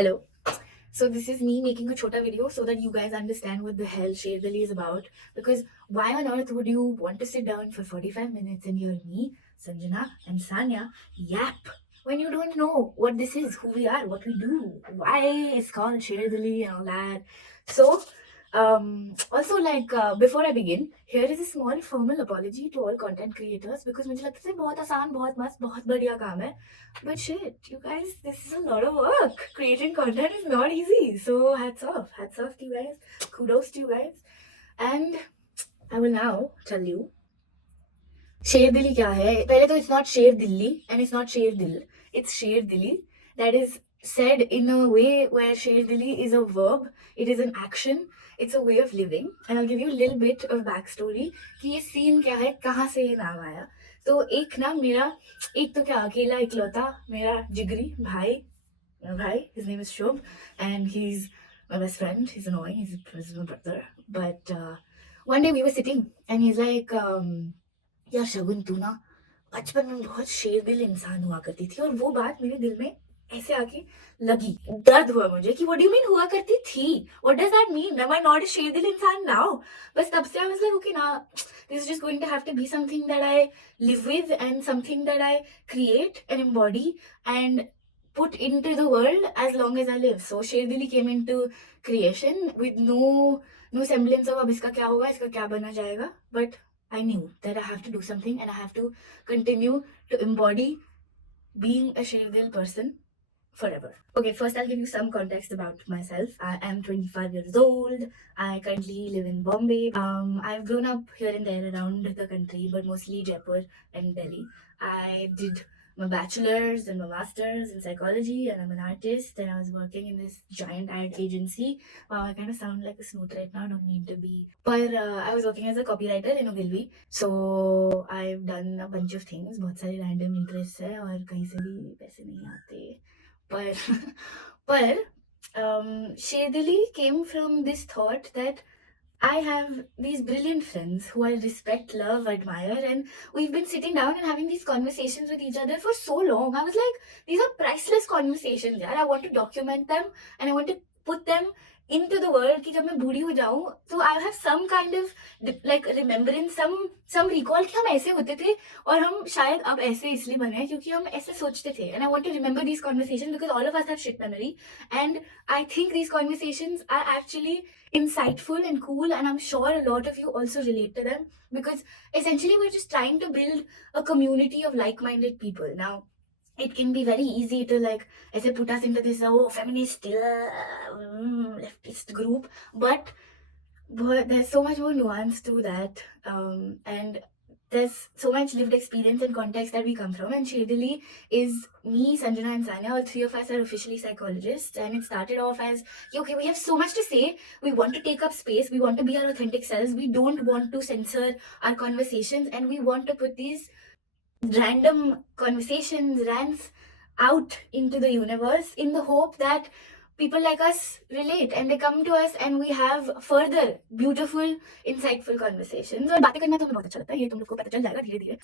Hello. So this is me making a chota video so that you guys understand what the hell Sher Dili is about. Because why on earth would you want to sit down for 45 minutes and hear me, Sanjana, and Sanya yap when you don't know what this is, who we are, what we do, why it's called Sher Dili and all that. So also before I begin, here is a small formal apology to all content creators because मुझे लगता है बहुत आसान, बहुत मस्त, बहुत बढ़िया काम है. But shit, you guys, this is a lot of work. Creating content is not easy. So hats off. Hats off to you guys. Kudos to you guys. And I will now tell you. शेर दिली क्या है पहले तो it's not शेर Delhi and it's not शेर दिल it's शेर दिली that is said in a way where शेर दिली is a verb, it is an action, it's a way of living. And I'll give you a little bit of backstory कि ये scene क्या है, कहाँ से ये नाम आया. तो एक ना मेरा एक तो क्या अकेला इकलौता मेरा जिगरी भाई his name is Shubh and he's my best friend. He's annoying, he's my brother, but one day we were sitting and he's like यार शगुन तू ना बचपन में बहुत शेरदिल इंसान हुआ करती थी. और वो बात मेरे दिल में ऐसे आके लगी, दर्द हुआ मुझे कि व्हाट डू यू मीन हुआ करती थी, what does that mean, am I not a शेरदिल इंसान नाउ. बस तब से आई वाज लाइक ओके ना, this is just going to have to be something that I live with and something that I create and embody and put into the world as long as I live. So Sherdili came into creation with no semblance of अब इसका क्या होगा, इसका क्या बना जाएगा. But I knew that I have to do something and I have to continue to embody being a Sherdil person forever. Okay, first I'll give you some context about myself. I am 25 years old. I currently live in Bombay. I've grown up here and there around the country, but mostly Jaipur and Delhi. I did my bachelor's and my master's in psychology, and I'm an artist, and I was working in this giant ad agency. Wow, I kind of sound like a snoot right now, don't mean to be. But I was working as a copywriter in Ogilvy. So I've done a bunch of things. बहुत सारे random interests है और कहीं से भी पैसे नहीं आते. But Sherdili came from this thought that I have these brilliant friends who I respect, love, admire, and we've been sitting down and having these conversations with each other for so long. I was like, these are priceless conversations, yaar. I want to document them and I want to put them into the world कि जब मैं बूढ़ी हो जाऊं तो I have some kind of like remembrance, some recall कि हम ऐसे होते थे और हम शायद अब ऐसे इसलिए बने हैं क्योंकि हम ऐसे सोचते थे. And I want to remember these conversations because all of us have shit memory, and I think these conversations are actually insightful and cool, and I'm sure a lot of you also relate to them because essentially we're just trying to build a community of like-minded people. Now it can be very easy to like ऐसे put us into this feminist leftist group, but there's so much more nuance to that, and there's so much lived experience and context that we come from. And Sherdili is me, Sanjana, and Sanya. All three of us are officially psychologists, and it started off as okay, we have so much to say, we want to take up space, we want to be our authentic selves, we don't want to censor our conversations, and we want to put these random conversations, rants out into the universe in the hope that people like us relate and they come to us and we have further beautiful, insightful conversations. और बातें करना तो हमें बहुत अच्छा लगता है, ये तुम लोग को पता चल जाएगा धीरे धीरे.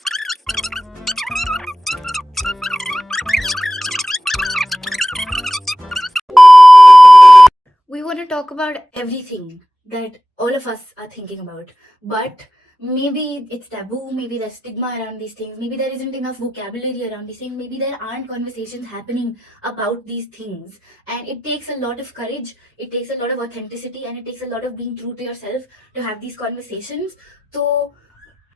We want to talk about everything that all of us are thinking about, but maybe it's taboo, maybe there's stigma around these things, maybe there isn't enough vocabulary around these things, maybe there aren't conversations happening about these things, and it takes a lot of courage, it takes a lot of authenticity, and it takes a lot of being true to yourself to have these conversations. So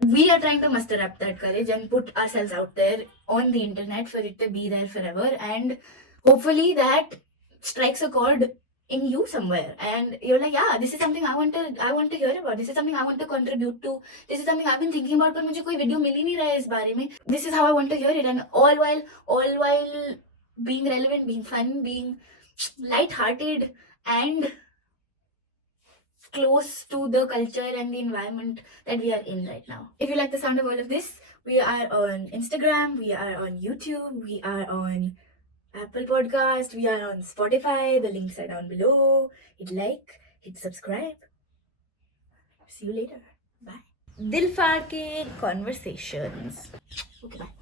we are trying to muster up that courage and put ourselves out there on the internet for it to be there forever, and hopefully that strikes a chord in you somewhere and you're like, yeah, this is something I want to hear about, this is something I want to contribute to, this is something I've been thinking about, but मुझे कोई video मिल ही नहीं रहा है इस बारे में. This is how I want to hear it, and all while being relevant, being fun, being light-hearted and close to the culture and the environment that we are in right now. If you like the sound of all of this, we are on Instagram, we are on YouTube, we are on Apple Podcast, we are on Spotify, the links are down below. Hit like, hit subscribe. See you later. Bye. Dil faad ke conversations. Okay, bye.